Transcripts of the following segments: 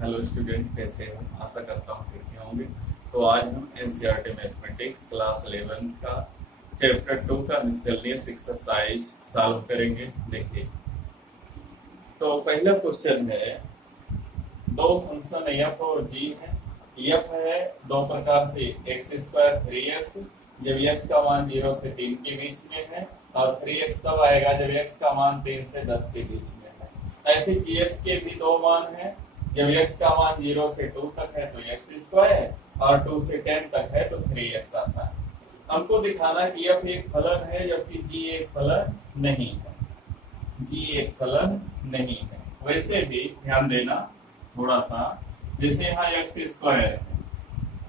Hello student, कैसे हो? आशा करता हूँ ठीक होंगे। तो आज हम एनसीईआरटी मैथमेटिक्स क्लास 11 का चैप्टर 2 का मिसलेनियस एक्सरसाइज सॉल्व करेंगे। देखिए, तो पहला क्वेश्चन है, दो फंक्शन एफ और जी है। एफ है दो प्रकार से एक्स स्क्वायर 3x, जब एक्स का मान 0 से 3 के बीच में है, और 3x कब आएगा? जब एक्स का मान 3 से 10 के बीच में है। ऐसे जी एक्स के भी दो मान है, जब एक्स का मान 0 से 2 तक है तो एक्स स्क्वायर, और 2 से 10 तक है तो 3x आता है। हमको दिखाना कि एफ एक फलन है जबकि जी एक फलन नहीं है। जी एक फलन नहीं है। वैसे भी ध्यान देना थोड़ा सा, जैसे यहाँ एक्स स्क्वायर है,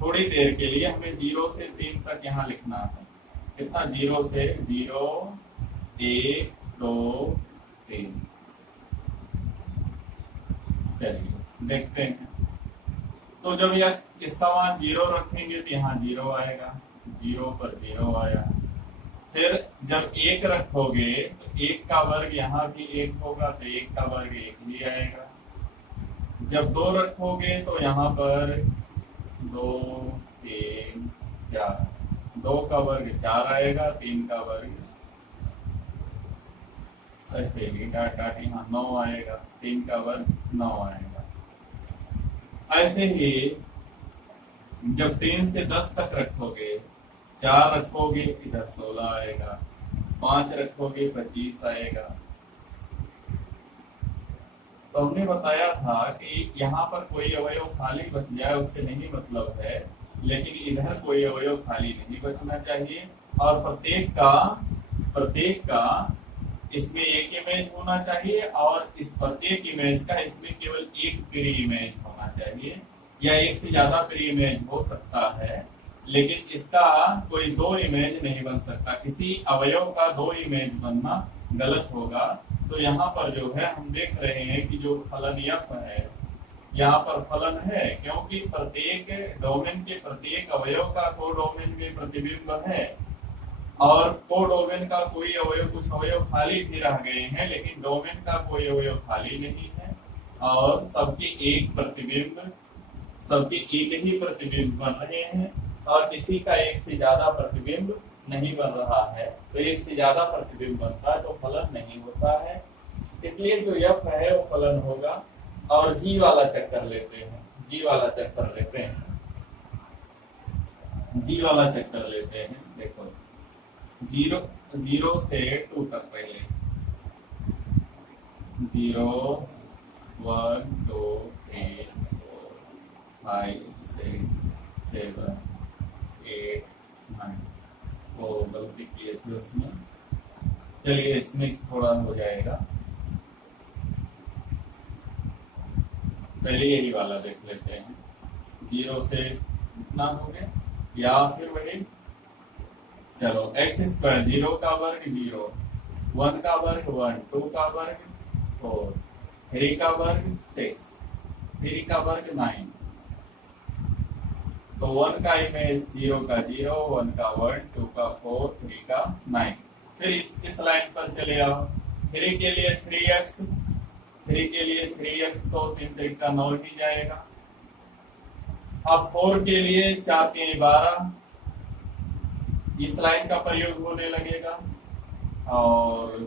थोड़ी देर के लिए हमें 0 से 3 तक यहाँ लिखना है। कितना? 0 से 0, 1, 2, 3। चलिए देखते हैं। तो जब इसका मान 0 रखेंगे तो यहाँ 0 आएगा, 0 पर 0 आया। फिर जब 1 रखोगे तो 1 का वर्ग यहाँ भी 1 होगा, तो 1 का वर्ग 1 भी आएगा। जब 2 रखोगे तो यहाँ पर 2, 3, 4, 2 का वर्ग 4 आएगा, 3 का वर्ग ऐसे ही डाट डाट यहाँ 9 आएगा, 3 का वर्ग 9 आएगा। ऐसे ही जब 3 से 10 तक रखोगे, 4 रखोगे इधर 16 आएगा, 5 रखोगे 25 आएगा। तो हमने बताया था कि यहाँ पर कोई अवयव खाली बच जाए उससे नहीं मतलब है, लेकिन इधर कोई अवयव खाली नहीं बचना चाहिए, और प्रत्येक का इसमें एक इमेज होना चाहिए, और इस प्रत्येक इमेज का इसमें केवल एक प्री इमेज होना चाहिए, या एक से ज्यादा प्री इमेज हो सकता है, लेकिन इसका कोई दो इमेज नहीं बन सकता। किसी अवयव का दो इमेज बनना गलत होगा। तो यहाँ पर जो है हम देख रहे हैं कि जो फलन एफ है, यहाँ पर फलन है क्योंकि प्रत्येक डोमेन के प्रत्येक अवयव का को डोमेन में प्रतिबिंब है, और को डोमेन का कोई अवयव, कुछ अवयव खाली भी रह गए हैं लेकिन डोमेन का कोई अवयव खाली नहीं है, और सबके एक ही प्रतिबिंब बन रहे हैं, और किसी का एक से ज्यादा प्रतिबिंब नहीं बन रहा है। तो एक से ज्यादा प्रतिबिंब बनता है तो फलन नहीं होता है, इसलिए जो एफ है वो फलन होगा। और जी वाला चेक कर लेते हैं, जी वाला चेक कर लेते हैं, जी वाला चेक कर लेते हैं। देखो, 0 से 2 तक पहले 0, 1, 2, 3, 4, 5, 6, 7, 8, 9। वो गलती किए थे उसमें। चलिए इसमें थोड़ा हो जाएगा, पहले यही वाला देख लेते हैं। 0 से कितना हो गया, या फिर वही, चलो एक्स स्क्वायर 0 का वर्ग 0, 1 का वर्ग 1, 2 का वर्ग 4, 3 का वर्ग 6, 3 का वर्ग 9। तो 1 का इमेज 0 का 0, 1 का 1, 2 का 4, 3 का 9। फिर इस लाइन पर चले आओ। 3 के लिए 3x, 3 के लिए 3x, तो 3 3 का 9 ही जाएगा। अब 4 के लिए 4 के 12, इस लाइन का प्रयोग होने लगेगा। और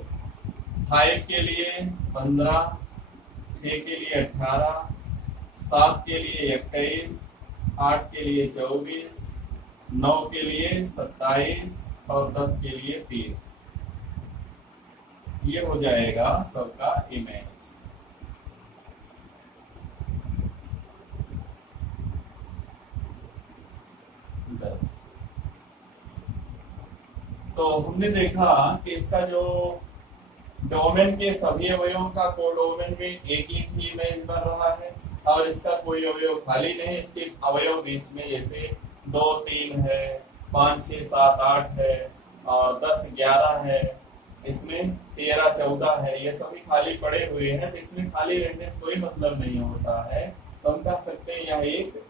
5 के लिए 15, 6 के लिए 18, 7 के लिए 21, 8 के लिए 24, 9 के लिए 27, और 10 के लिए 30। ये हो जाएगा सबका इमेज। तो हमने देखा कि इसका जो डोमेन के सभी अवयवों का को डोमेन में एक ही इमेज बन रहा है, और इसका कोई अवयव खाली नहीं। इसके अवयव बीच में जैसे 2, 3 है, 5, 6, 7, 8 है, और 10, 11 है, इसमें 13, 14 है, ये सभी खाली पड़े हुए हैं। तो इसमें खाली रहने से कोई मतलब नहीं होता है, तो हम कह सकते हैं यह एक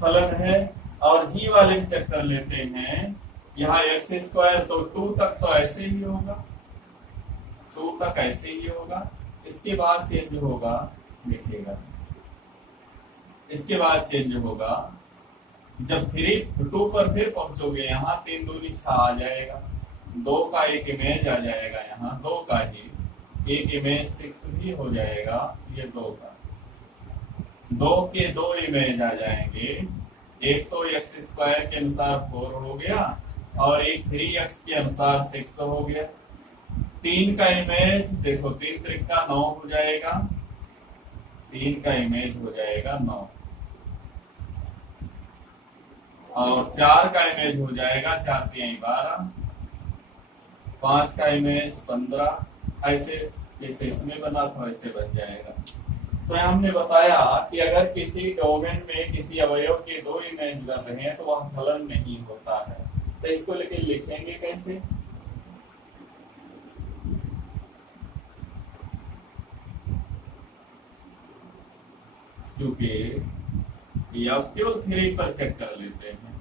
फलन है। और जी वाले चेक कर लेते हैं। यहाँ एक्स स्क्वायर तो 2 तक तो ऐसे ही होगा, 2 तक ऐसे ही होगा, इसके बाद चेंज होगा, देखिएगा इसके बाद चेंज होगा जब 2 पर फिर पहुंचोगे, यहाँ 3 दूनी 6 आ जाएगा, 2 का एक इमेज आ जाएगा, यहाँ 2 का ही एक इमेज 6 भी हो जाएगा, ये 2 का 2 के 2 इमेज आ जाएंगे, एक तो एक्स स्क्वायर के अनुसार 4 हो गया और एक 3x के अनुसार 6 हो गया। 3 का इमेज देखो 3 त्रिका 9 हो जाएगा, 3 का इमेज हो जाएगा 9 और 4 का इमेज हो जाएगा 4 3 12, 5 का इमेज 15, ऐसे जैसे इसमें बना था वैसे बन जाएगा। तो हमने बताया कि अगर किसी डोमेन में किसी अवयव के 2 इमेज बन रहे हैं तो वह फलन नहीं होता है। तो इसको लेके लिखेंगे कैसे? चूंकि केवल 3 पर चेक कर लेते हैं,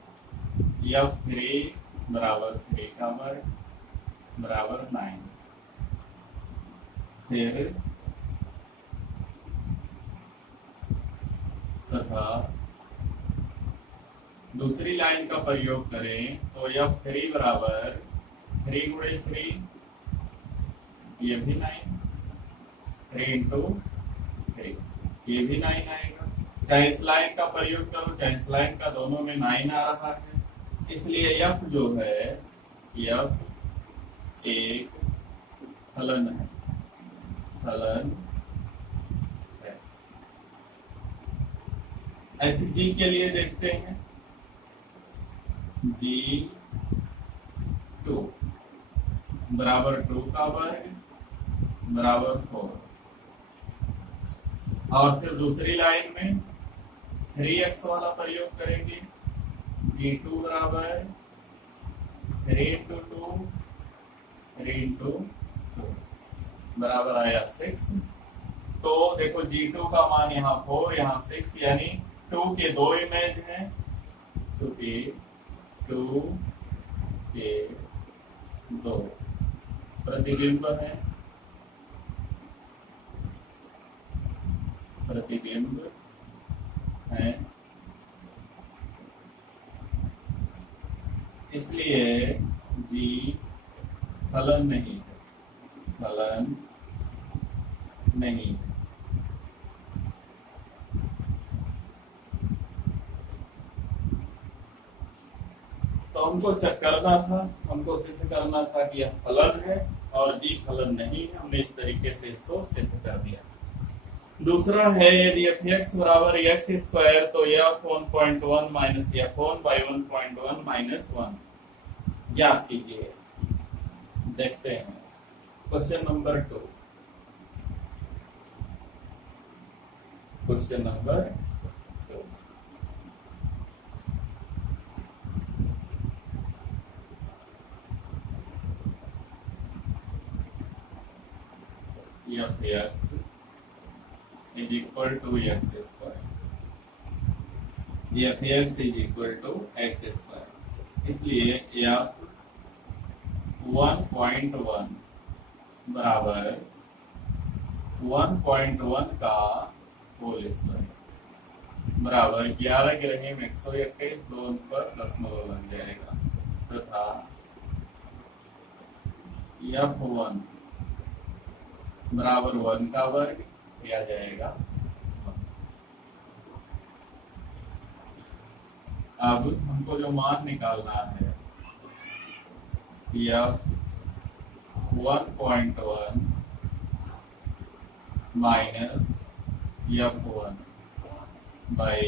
f3 बराबर 3 का वर्ग बराबर 9, फिर तथा दूसरी लाइन का प्रयोग करें तो f3 बराबर 3 गुणे 3, ये भी 9, 3 इंटू 3, ये भी 9 आएगा। चाहे इस लाइन का प्रयोग करो चाहे इस लाइन का, दोनों में 9 आ रहा है, इसलिए f जो है f एक फलन है, फलन है। ऐसे g के लिए देखते हैं, g2 बराबर 2 का वर्ग बराबर 4, और फिर दूसरी लाइन में 3x वाला प्रयोग करेंगे, g2 बराबर 3 इंटू 2 3 इंटू 2 बराबर आया 6। तो देखो g2 का मान यहाँ 4 यहाँ 6, यानी 2 के 2 इमेज हैं, क्योंकि 2 के 2 प्रतिबिंब है, प्रतिबिंब है, इसलिए जी फलन नहीं है, फलन नहीं है। तो हमको चेक करना था, हमको सिद्ध करना था कि यह फलन है और जी फलन नहीं है। हमने इस तरीके से इसको सिद्ध कर दिया। दूसरा है यदि f(x) बराबर x स्क्वायर तो f 1.1 minus f1 by 1.1 minus 1 ज्ञात कीजिए। देखते हैं question number 2। Question number 2, f(x) is equal to x square, f(x) is equal to x square, इसलिए f 1.1 बराबर 1.1 का होल स्क्वायर बराबर 11 के रहे 128, 2 पर दशमलव बन जाएगा, तथा f1 बराबर 1 का वर्ग किया जाएगा। अब हमको जो मान निकालना है f 1.1 minus f1 by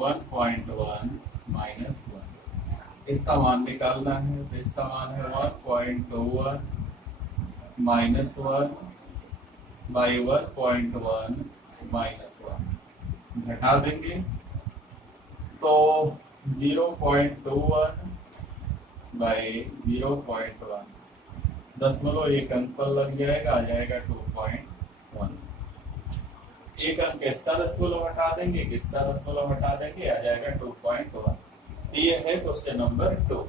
1.1 minus 1, इसका मान निकालना है। तो इसका मान है 1.21 माइनस 1 बाई 1.1 माइनस 1, घटा देंगे तो 0.21 बाई 0.1, दशमलव एक अंक पर लग जाएगा, आ जाएगा 2.1। एक अंक इसका दशमलव हटा देंगे, किसका दशमलव हटा देंगे, आ जाएगा 2.1। ये है क्वेश्चन नंबर 2।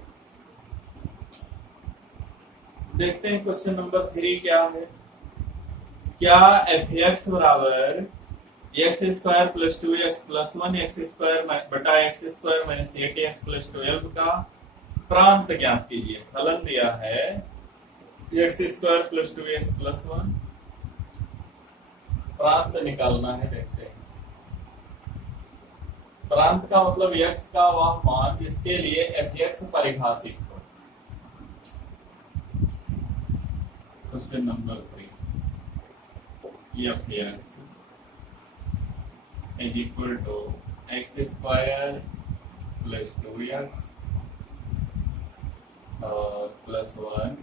देखते हैं क्वेश्चन नंबर 3 क्या है। क्या f(x) बराबर X square plus 2x plus 1 X square बटा X square minus 8x plus 12 का प्रांत ज्ञात कीजिए। फलन दिया है x square plus 2x plus 1, प्रांत निकालना है। देखते हैं प्रांत का मतलब x का वह मान जिसके लिए fx परिभाषित हो। Question number 3, fx is equal to x square plus 2x plus 1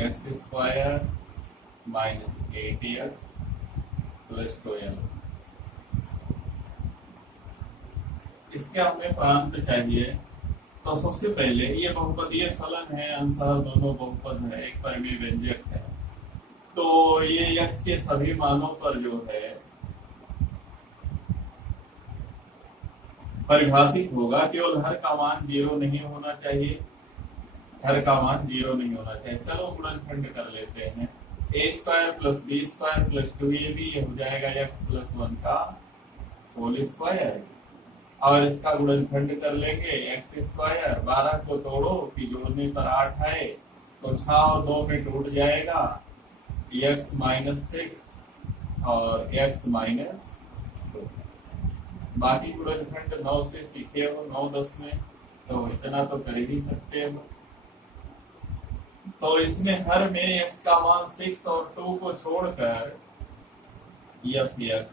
x square minus 8x plus 12। इसका हमें प्रांत चाहिए। तो सबसे पहले ये बहुपदीय फलन है, अंशतः दोनों बहुपद है, एक परिमेय व्यंजक है। तो ये x के सभी मानों पर जो है परिभाषित होगा। केवल हर का मान 0 नहीं होना चाहिए, हर का मान 0 नहीं होना चाहिए। चलो गुणनखंड कर लेते हैं। a square plus b square plus 2ab ये हो जाएगा x प्लस 1 का होल स्क्वायर, और इसका गुणनखंड कर लेंगे। एक्स स्क्वायर 12 को तोड़ो कि जोड़ने पर 8 है, तो 6 और 2 में टूट जाएगा, x माइनस 6 और x माइनस 2। बाकी गुणनखंड 9 से सीखे हो, 9 10 में, तो इतना तो कर ही सकते हो। तो इसमें हर में x का मान 6 और 2 को छोड़कर f(x)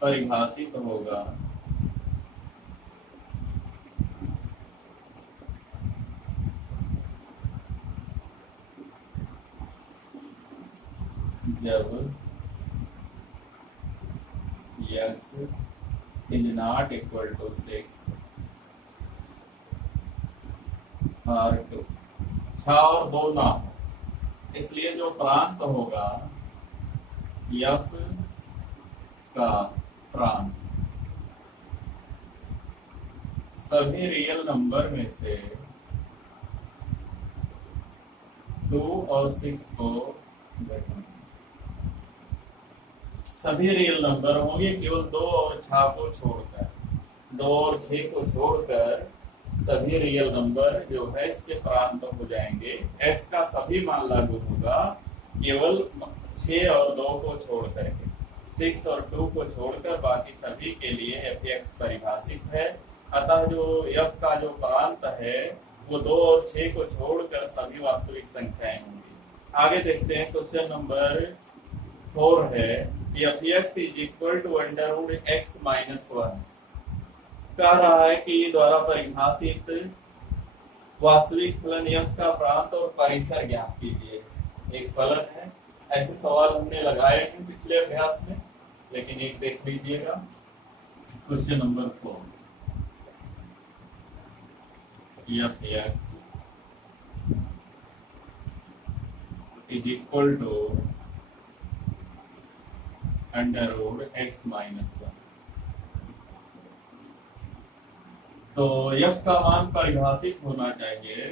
परिभाषित होगा जब x is not equal to 6 और 2, 6 और 2 ना हो। इसलिए जो प्रांत होगा f का प्रांत सभी रियल नंबर में से 2 और 6 को घटाएं। सभी रियल नंबर होंगे केवल 2 और 6 को छोड़कर, 2 और 6 को छोड़कर सभी रियल नंबर जो है इसके प्रांत हो जाएंगे। x का सभी मान लागू होगा केवल 6 और 2 को छोड़ करके, 6 और 2 को छोड़कर बाकी सभी के लिए fx परिभाषित है। अतः जो f का जो प्रांत है वो 2 और 6 को छोड़कर सभी वास्तविक संख्याएं होंगी। आगे देखते हैं क्वेश्चन नंबर 4 है fx is equal to under root x minus 1। कह रहा है कि द्वारा परिभाषित वास्तविक फलन f का प्रांत और परिसर ज्ञात कीजिए। एक फलन है, ऐसे सवाल हमने लगाए हैं पिछले अभ्यास में, लेकिन एक देख लीजिएगा। Question number 4, f(x) is equal to under root x minus 1। तो f का मान परिभाषित होना चाहिए,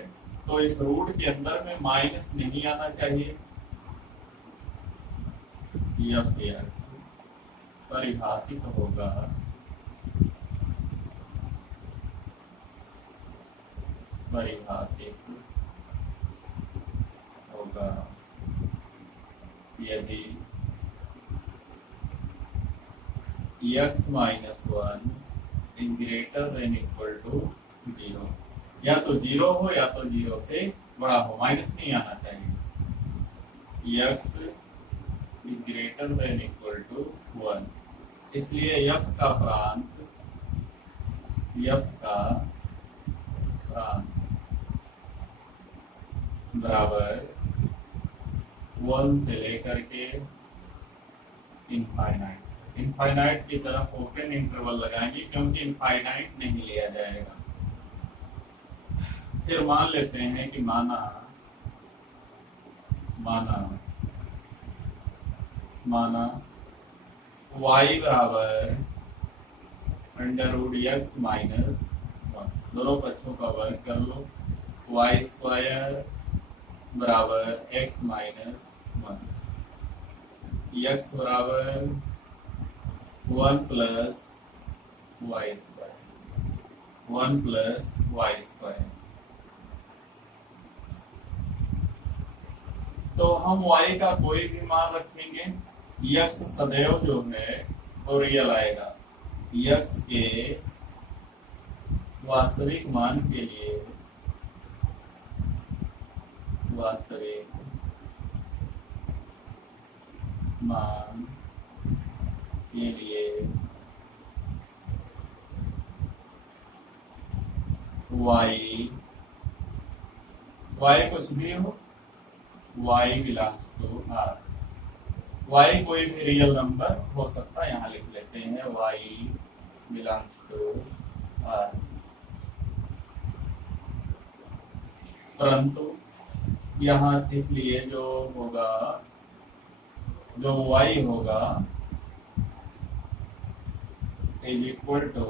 तो इस रूट के अंदर में माइनस नहीं आना चाहिए। f(x) परिभाषित होगा यदि x minus 1 is greater than equal to 0, या तो 0 हो या तो 0 से बड़ा हो, माइनस नहीं आना चाहिए। x is greater than equal to 1, इसलिए f का प्रांत बराबर 1 से लेकर के इनफाइनाइट की तरफ ओपन इंटरवल लगाएंगे, क्योंकि इनफाइनाइट नहीं लिया जाएगा। फिर मान लेते हैं कि माना y बराबर अंडर रूट x माइनस 1, दोनों पक्षों का वर्ग कर लो, y स्क्वायर बराबर x माइनस 1। x बराबर 1 plus y square, 1 plus y square. तो हम y का कोई भी मान रखेंगे, x सदैव जो है वो रियल आएगा। x के वास्तविक मान के लिए, वास्तविक मान के लिए y कुछ भी हो, y belongs to r। y कोई भी रियल नंबर हो सकता है, यहाँ लिख लेते हैं y बिलोंग्स टू r। परंतु यहाँ इसलिए जो होगा, जो y होगा इज इक्वल टू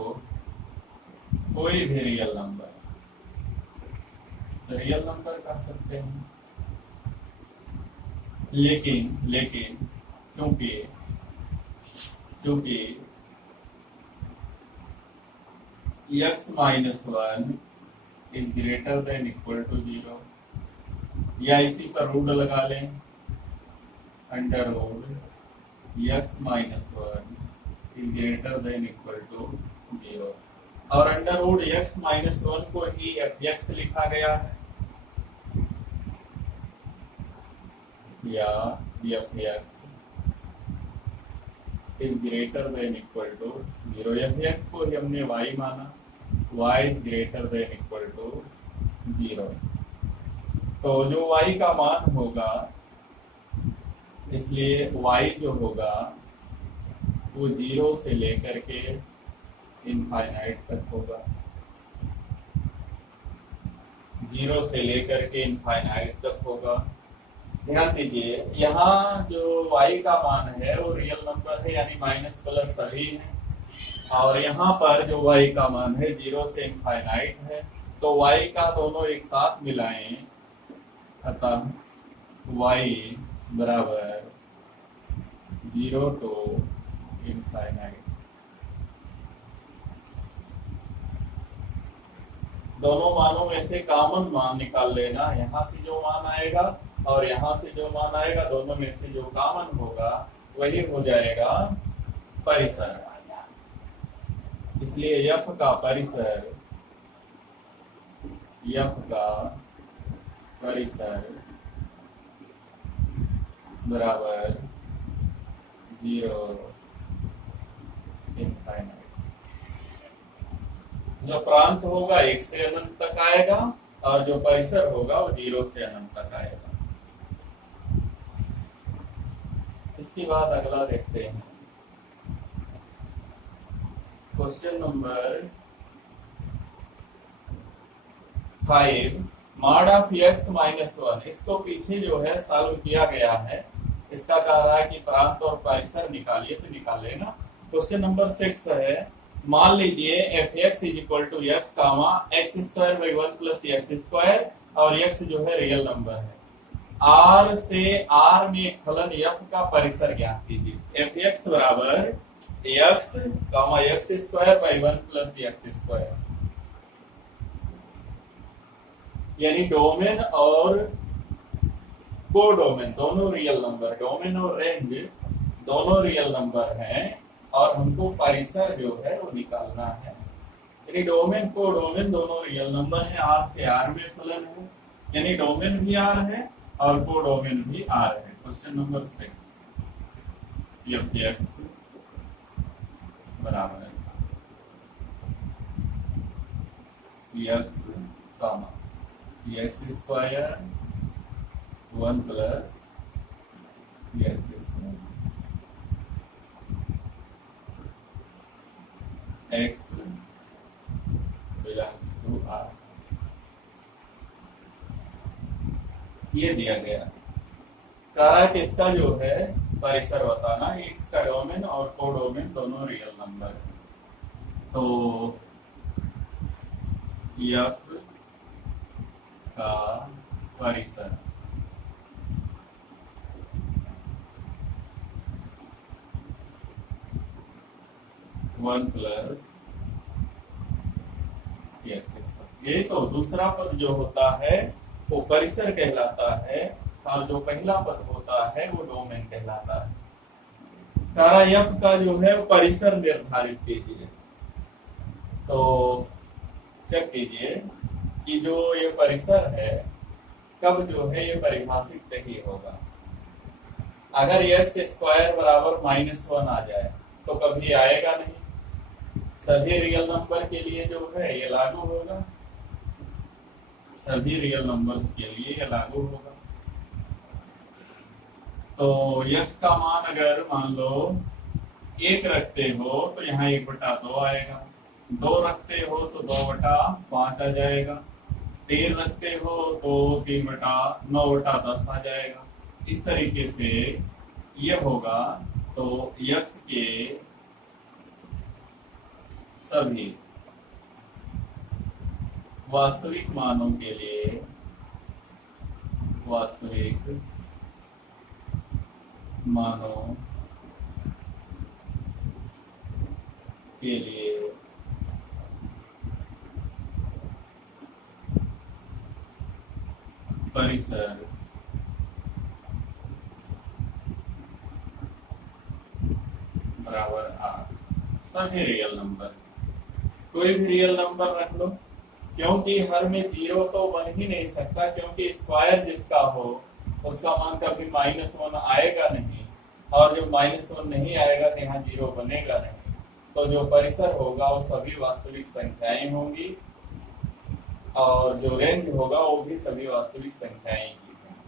कोई भी रियल नंबर, तो रियल नंबर कह सकते हैं। लेकिन चूंकि x minus 1 is greater than equal to 0, या इसी पर रूट लगा लें, under root x minus 1 is greater than equal to 0, और अंडर रूट x माइनस 1 को ही fx लिखा गया है, या fx is greater than equal to 0। fx को ही हमने y माना, y is greater than equal to 0। तो जो y का मान होगा, इसलिए y जो होगा वो 0 से लेकर के इनफाइनाइट तक होगा, 0 से लेकर के इनफाइनाइट तक होगा। ध्यान दीजिए, यहाँ जो y का मान है वो रियल नंबर है, यानी माइनस प्लस सभी है, और यहाँ पर जो y का मान है 0 से इनफाइनाइट है, तो y का दोनों एक साथ मिलाएं, अतः y बराबर 0 टू इनफाइनाइट। दोनों मानों में से कॉमन मान निकाल लेना, यहाँ से जो मान आएगा और यहाँ से जो मान आएगा, दोनों में से जो कॉमन होगा वही हो जाएगा परिसर। इसलिए f का परिसर, बराबर 0 इनफाइनाइट। जो प्रांत होगा 1 से अनंत तक आएगा, और जो परिसर होगा वो 0 से अनंत तक आएगा। इसके बाद अगला देखते हैं, question number 5, mod of x minus 1। इसको पीछे जो है सॉल्व किया गया है, इसका कह रहा है कि प्रांत और परिसर निकालिए, तो निकाले ना। क्वेश्चन नंबर 6 है, मान लीजिए fx is equal to x comma x square by 1 plus x square, और x जो है रियल नंबर है। r से r में एक फलन f का परिसर ज्ञात कीजिए। fx बराबर x comma x square by 1 plus x square, यानी डोमेन और कोडोमेन दोनों रियल नंबर, डोमेन और रेंज दोनों रियल नंबर हैं, और हमको परिसर जो है वो निकालना है। यानी डोमेन कोडोमेन दोनों रियल नंबर हैं, r से r में फलन है, यानी डोमेन भी r है और कोडोमेन भी r है। क्वेश्चन नंबर 6, fx बराबर x comma x square 1 plus x square, x belongs to r, ये दिया गया। कह रहा है कि इसका जो है परिसर बताना, x का डोमेन और कोडोमेन दोनों रियल नंबर। तो f का परिसर 1 प्लस ये तो दूसरा पद जो होता है वो परिसर कहलाता है, और जो पहला पद होता है वो डोमेन कहलाता है। तारा एफ का जो है वो परिसर निर्धारित कीजिए। तो चेक कीजिए कि जो ये परिसर है कब जो है ये परिभाषित नहीं होगा। अगर एक्स स्क्वायर बराबर -1 आ जाए तो कभी आएगा नहीं। सभी रियल नंबर के लिए जो है ये लागू होगा, सभी रियल नंबर्स के लिए ये लागू होगा। तो x का मान अगर मान लो 1 रखते हो तो यहाँ 1/2 आएगा, 2 रखते हो तो 2/5 आ जाएगा, 3 रखते हो तो 3/9/10 आ जाएगा। इस तरीके से ये होगा। तो x के सभी वास्तविक मानों के लिए वास्तविक मानों के लिए परिसर बराबर R। सभी रियल नंबर, कोई भी रियल नंबर रख लो, क्योंकि हर में 0 तो बन ही नहीं सकता, क्योंकि स्क्वायर जिसका हो उसका मान कभी -1 आएगा नहीं, और जब -1 नहीं आएगा तो यहाँ 0 बनेगा नहीं। तो जो परिसर होगा वो सभी वास्तविक संख्याएं होंगी, और जो रेंज होगा वो भी सभी वास्तविक संख्याएं की होंगी।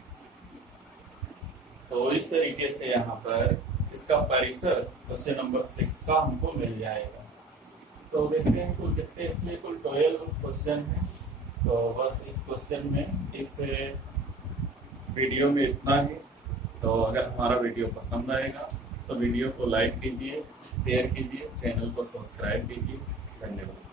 तो इस तरीके से यहाँ पर इसका परिसर क्वेश्चन नंबर 6 का हमको मिल जाएगा। तो देखते हैं कुल कितने, इसमें कुल 12 क्वेश्चन है। तो बस इस क्वेश्चन में, इस वीडियो में इतना ही। तो अगर हमारा वीडियो पसंद आएगा तो वीडियो को लाइक कीजिए, शेयर कीजिए, चैनल को सब्सक्राइब कीजिए। धन्यवाद।